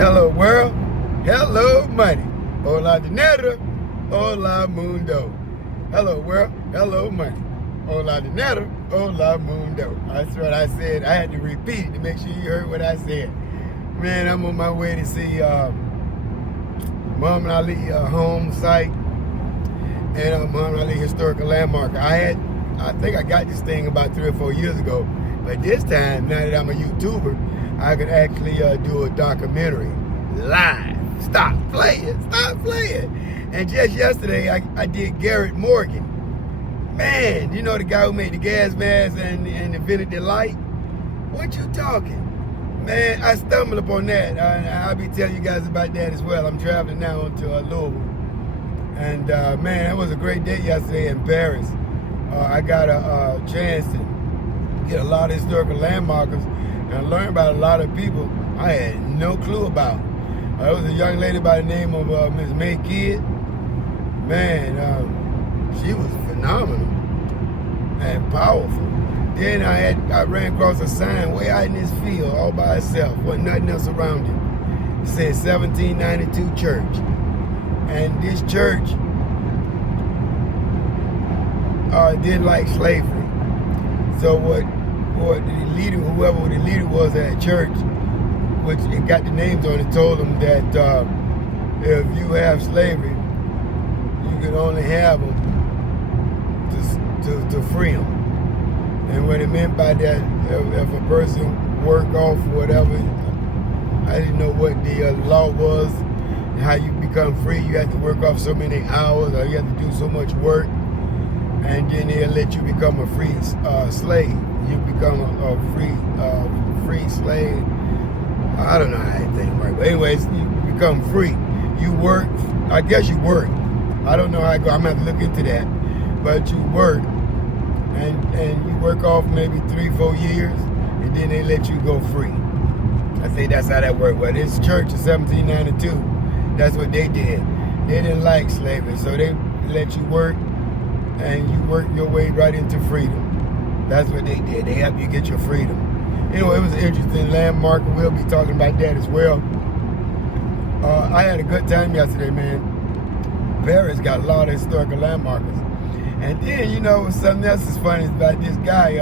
Hello world, hello money. Hola dinero, hola mundo. Hello world, hello money. Hola dinero, hola mundo. That's what I said. I had to repeat it to make sure you heard what I said. Man, I'm on my way to see Muhammad Ali home site and Muhammad Ali historical landmark. I think I got this thing about 3 or 4 years ago, but this time, now that I'm a YouTuber, I could actually do a documentary live. Stop playing. And just yesterday, I did Garrett Morgan. Man, you know the guy who made the gas mask and invented the light? What you talking? Man, I stumbled upon that. I'll be telling you guys about that as well. I'm traveling now to Louisville. And man, that was a great day yesterday in Paris. I got a chance to get a lot of historical landmarkers and learn about a lot of people I had no clue about. There was a young lady by the name of Miss May Kidd. Man, she was phenomenal and powerful. Then I ran across a sign way out in this field all by itself, wasn't nothing else around it. It said 1792 church. And this church didn't like slavery. So what the leader, whoever the leader was at that church, which it got the names on it, told them that if you have slavery, you can only have them to free them. And what it meant by that, if a person worked off or whatever, I didn't know what the law was, how you become free. You had to work off so many hours, or you had to do so much work, and then they'll let you become a free slave. You become a free slave. I don't know how I think right, but anyways, you become free. You work. I guess you work. I don't know how I go. I'm gonna have to look into that. But you work, and you work off maybe 3-4 years, and then they let you go free. I think that's how that worked. Well, this church in 1792, that's what they did. They didn't like slavery, so they let you work, and you work your way right into freedom. That's what they did. They helped you get your freedom. Anyway, it was an interesting landmark, and we'll be talking about that as well. I had a good time yesterday, man. Paris got a lot of historical landmarkers. And then, you know, something else is funny about this guy,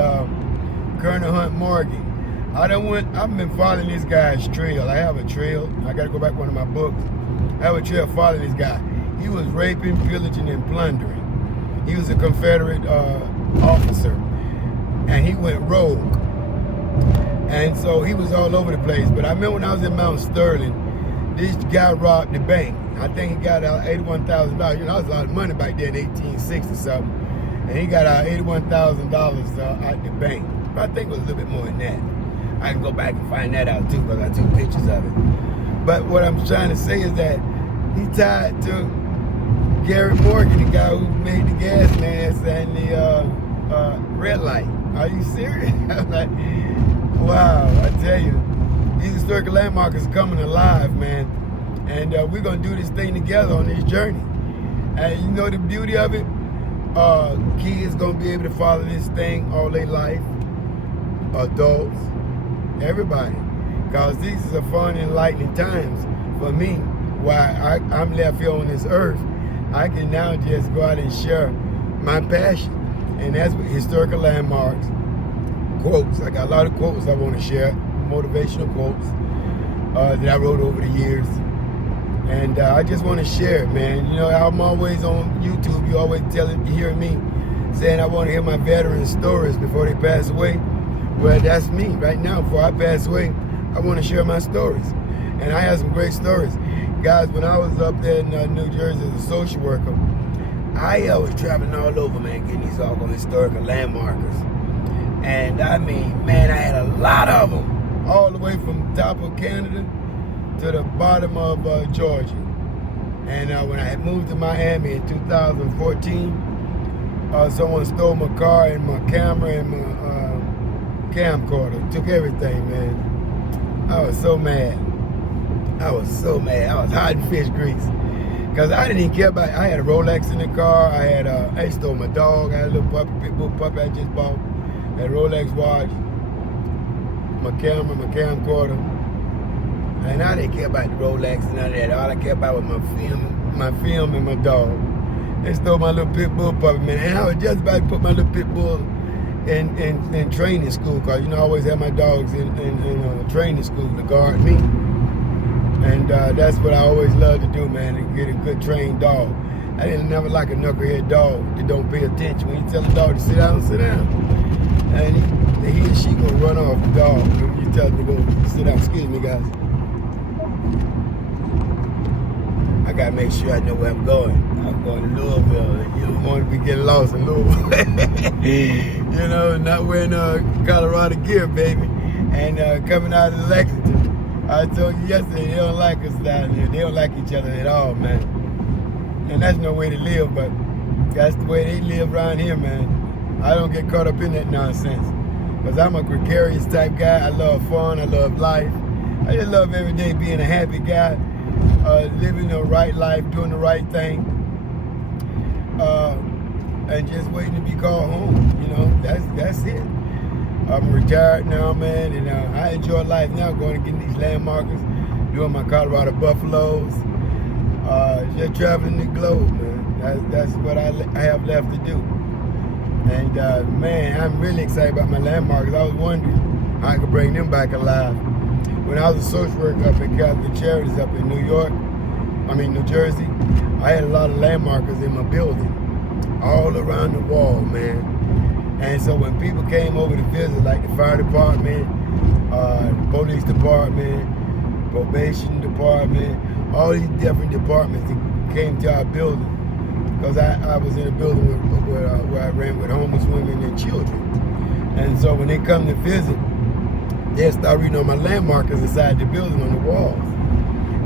Colonel Hunt Morgan. I've been following this guy's trail. I have a trail. I got to go back to one of my books. I have a trail following this guy. He was raping, pillaging, and plundering. He was a Confederate officer, and he went rogue. And so he was all over the place. But I remember when I was in Mount Sterling, this guy robbed the bank. I think he got out $81,000. You know, that was a lot of money back then, 1860 something. And he got out $81,000 out the bank. But I think it was a little bit more than that. I can go back and find that out too, because I took pictures of it. But what I'm trying to say is that he tied to Garrett Morgan, the guy who made the gas mask and the red light. Are you serious? I'm like, wow, I tell you, these historical landmarks are coming alive, man. And we're going to do this thing together on this journey. And you know the beauty of it? Kids going to be able to follow this thing all their life. Adults, everybody. Because these are fun, enlightening times for me. While I'm left here on this earth, I can now just go out and share my passion. And that's what historical landmarks, quotes. I got a lot of quotes I want to share, motivational quotes that I wrote over the years. And I just want to share it, man. You know, I'm always on YouTube. You always hear me saying I want to hear my veterans' stories before they pass away. Well, that's me right now. Before I pass away, I want to share my stories. And I have some great stories. Guys, when I was up there in New Jersey as a social worker, I was traveling all over, man, getting these all historical landmarkers. And I mean, man, I had a lot of them. All the way from the top of Canada to the bottom of Georgia. And when I had moved to Miami in 2014, someone stole my car and my camera and my camcorder. Took everything, man. I was so mad. I was hiding fish grease. Because I didn't even care about it. I had a Rolex in the car. I stole my dog. I had a little puppy, pit bull puppy I just bought. I had a Rolex watch. My camera, my camcorder. And I didn't care about the Rolex and none of that. All I care about was my film and my dog. They stole my little pit bull puppy, man. And I was just about to put my little pit bull in training school, because, you know, I always have my dogs in training school to guard me. And that's what I always love to do, man, to get a good trained dog. I didn't never like a knucklehead dog that don't pay attention. When you tell a dog to sit down, sit down. And he or she gonna run off the dog when you tell him to go sit down. Excuse me, guys. I gotta make sure I know where I'm going. I'm going to Louisville. You don't want to be getting lost in Louisville. You know, not wearing Colorado gear, baby. And coming out of Lexington. I told you yesterday, they don't like us down here. They don't like each other at all, man. And that's no way to live, but that's the way they live around here, man. I don't get caught up in that nonsense. Because I'm a gregarious type guy. I love fun. I love life. I just love every day being a happy guy, living the right life, doing the right thing, and just waiting to be called home. You know, that's it. I'm retired now, man, and I enjoy life now, going to get these landmarkers, doing my Colorado Buffaloes, just traveling the globe, man. That's what I have left to do. And, man, I'm really excited about my landmarkers. I was wondering how I could bring them back alive. When I was a social worker up at Catholic Charities up in New Jersey, I had a lot of landmarkers in my building, all around the wall, man. And so when people came over to visit, like the fire department, the police department, probation department, all these different departments that came to our building, because I was in a building where I ran with homeless women and children. And so when they come to visit, they'll start reading on my landmarkers inside the building on the walls.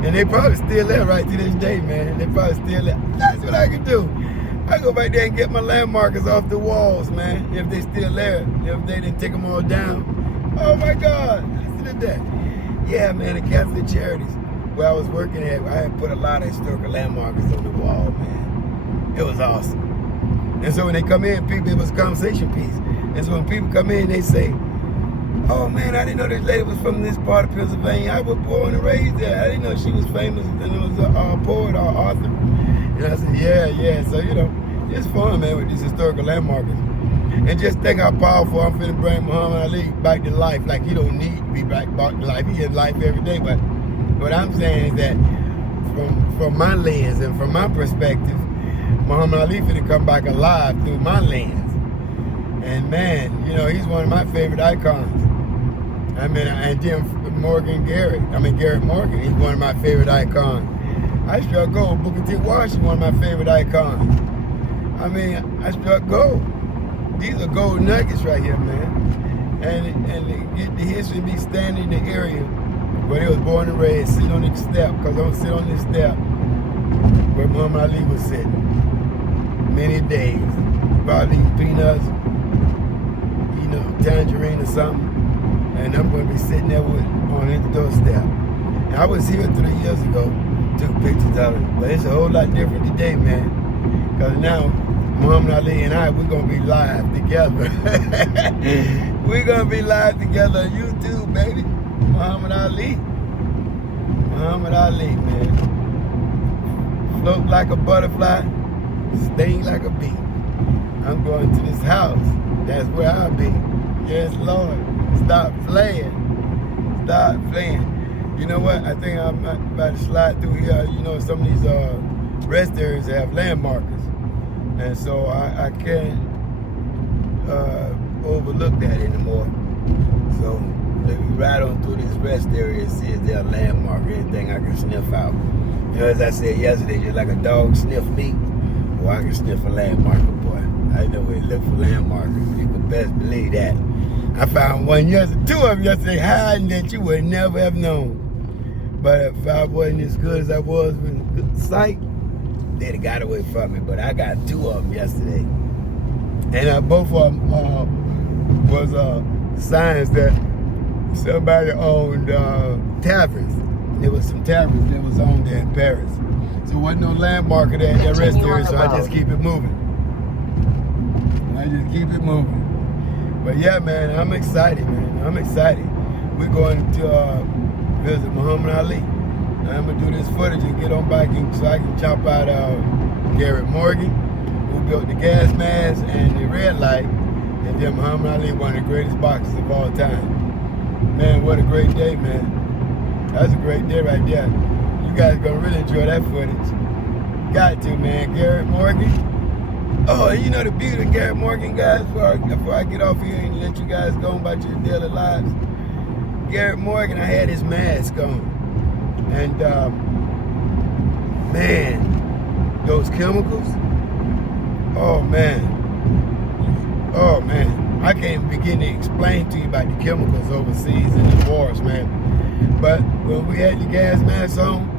And they probably still there right to this day, man. They probably still there. That's what I can do. I go back there and get my landmarkers off the walls, man, if they still there, if they didn't take them all down. Oh my God, listen to that. Yeah, man, the Catholic Charities, where I was working at, I had put a lot of historical landmarkers on the wall, man. It was awesome. And so when they come in, people, it was a conversation piece. And so when people come in, they say, oh man, I didn't know this lady was from this part of Pennsylvania. I was born and raised there. I didn't know she was famous and was a poet or author. And I said, yeah. So, you know, it's fun, man, with these historical landmarkers. And just think how powerful I'm finna bring Muhammad Ali back to life. Like, he don't need to be back to life. He in life every day. But what I'm saying is that from my lens and from my perspective, Muhammad Ali finna come back alive through my lens. And man, you know, he's one of my favorite icons. I mean, and then Garrett Morgan, he's one of my favorite icons. I struck gold. Booker T. Washington, one of my favorite icons. I mean, I struck gold. These are gold nuggets right here, man. And to get the history, be standing in the area where he was born and raised, sitting on this step, because I don't sit on this step where Muhammad Ali was sitting. Many days. Probably eating peanuts, eating a tangerine or something. And I'm going to be sitting there on his doorstep. And I was here 3 years ago, took pictures of it. But it's a whole lot different today, man. Because now, Muhammad Ali and we're going to be live together. We're going to be live together on YouTube, baby. Muhammad Ali. Muhammad Ali, man. Float like a butterfly, sting like a bee. I'm going to this house. That's where I'll be. Yes, Lord. Stop playing. Stop playing. You know what? I think I'm about to slide through here. You know, some of these rest areas have landmarkers. And so I can't overlook that anymore. So let me ride on through this rest area and see if there's a landmark or anything I can sniff out. You know, as I said yesterday, just like a dog sniff meat, or I can sniff a landmarker, boy. I know where to look for landmarkers. You can best believe that. I found two of them yesterday hiding that you would never have known. But if I wasn't as good as I was with sight, they'd have got away from me. But I got two of them yesterday. And both of them was signs that somebody owned taverns. There was some taverns that was owned there in Paris. So there wasn't no landmarker there at that rest area, so I just keep it moving. But yeah, man, I'm excited, man. I'm excited. We're going to visit Muhammad Ali. I'm gonna do this footage and get on back so I can chop out Garrett Morgan, who built the gas mask and the red light, and then Muhammad Ali, one of the greatest boxers of all time. Man, what a great day, man. That's a great day right there. You guys gonna really enjoy that footage. Got to, man. Garrett Morgan. Oh, you know the beauty of Garrett Morgan, guys, before I get off here and let you guys go about your daily lives. Garrett Morgan, I had his mask on. And, man, those chemicals, oh, man. I can't begin to explain to you about the chemicals overseas in the wars, man. But when we had the gas masks on,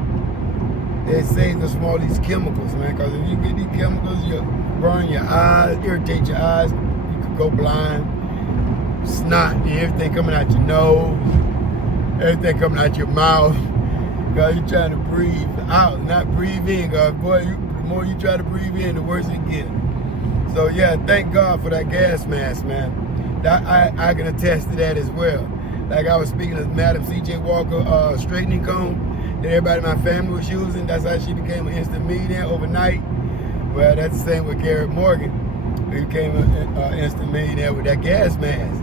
it saved us from all these chemicals, man. Because if you get these chemicals, you burn your eyes, irritate your eyes, you could go blind, snot, everything coming out your nose, everything coming out your mouth. Because you're trying to breathe out, not breathe in. Because, boy, the more you try to breathe in, the worse it gets. So, yeah, thank God for that gas mask, man. I can attest to that as well. Like I was speaking of Madam C.J. Walker straightening comb that everybody in my family was using. That's how she became an instant millionaire overnight. Well, that's the same with Garrett Morgan. He became an instant millionaire with that gas mask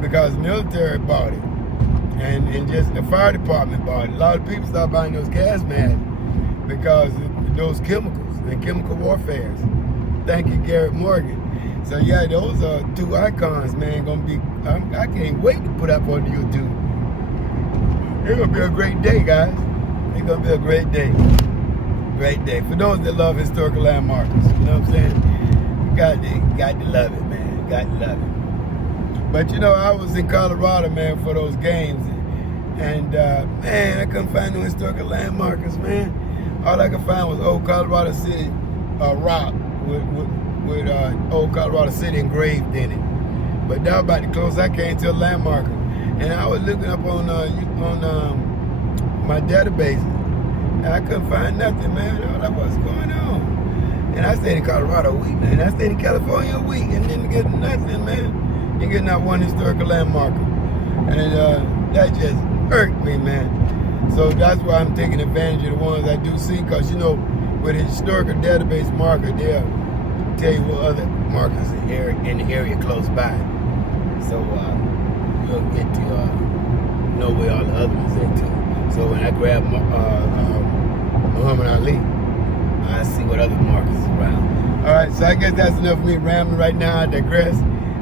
because the military bought it. And just the fire department bought it. A lot of people started buying those gas masks because of those chemicals and chemical warfare. Thank you, Garrett Morgan. So yeah, those are two icons, man. I can't wait to put up on YouTube. It's gonna be a great day, guys. It's gonna be a great day. Great day. For those that love historical landmarks, you know what I'm saying? You got to love it, man. Got to love it. But you know, I was in Colorado, man, for those games, and man, I couldn't find no historical landmarks, man. All I could find was old Colorado City rock with old Colorado City engraved in it. But now about the closest I came to a landmark, and I was looking up on my database, and I couldn't find nothing, man. I was like, what's going on? And I stayed in Colorado a week, man. I stayed in California a week and didn't get nothing, man. Didn't get not one historical landmark. And that just hurt me, man. So that's why I'm taking advantage of the ones I do see, because, you know, with a historical database marker, they'll tell you what other markers in the area close by. So you'll get to know where all the other ones are too. So when I grab Muhammad Ali, I see what other markers are around. All right, so I guess that's enough of me rambling right now. I digress.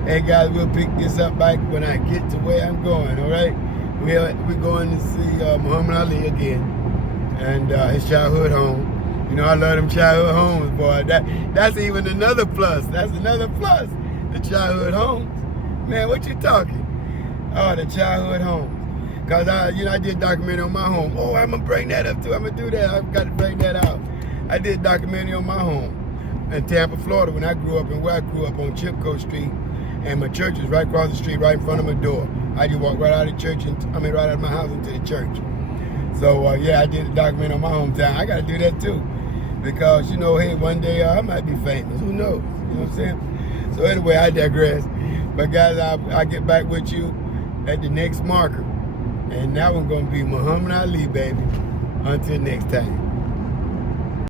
Hey guys, we'll pick this up back when I get to where I'm going. All right, we're going to see Muhammad Ali again and his childhood home. You know, I love them childhood homes, boy. That's even another plus. That's another plus. The childhood homes, man. What you talking? Oh, the childhood homes. Cause I did a documentary on my home. Oh, I'm gonna bring that up too. I'm gonna do that. I've got to bring that out. I did a documentary on my home in Tampa, Florida, when I grew up, and where I grew up on Chipco Street, and my church was right across the street, right in front of my door. I just walked right out of church, right out of my house into the church. So yeah, I did a documentary on my hometown. I gotta do that too, because you know, hey, one day I might be famous. Who knows? You know what I'm saying? So anyway, I digress. But guys, I'll get back with you at the next marker. And that one's going to be Muhammad Ali, baby. Until next time.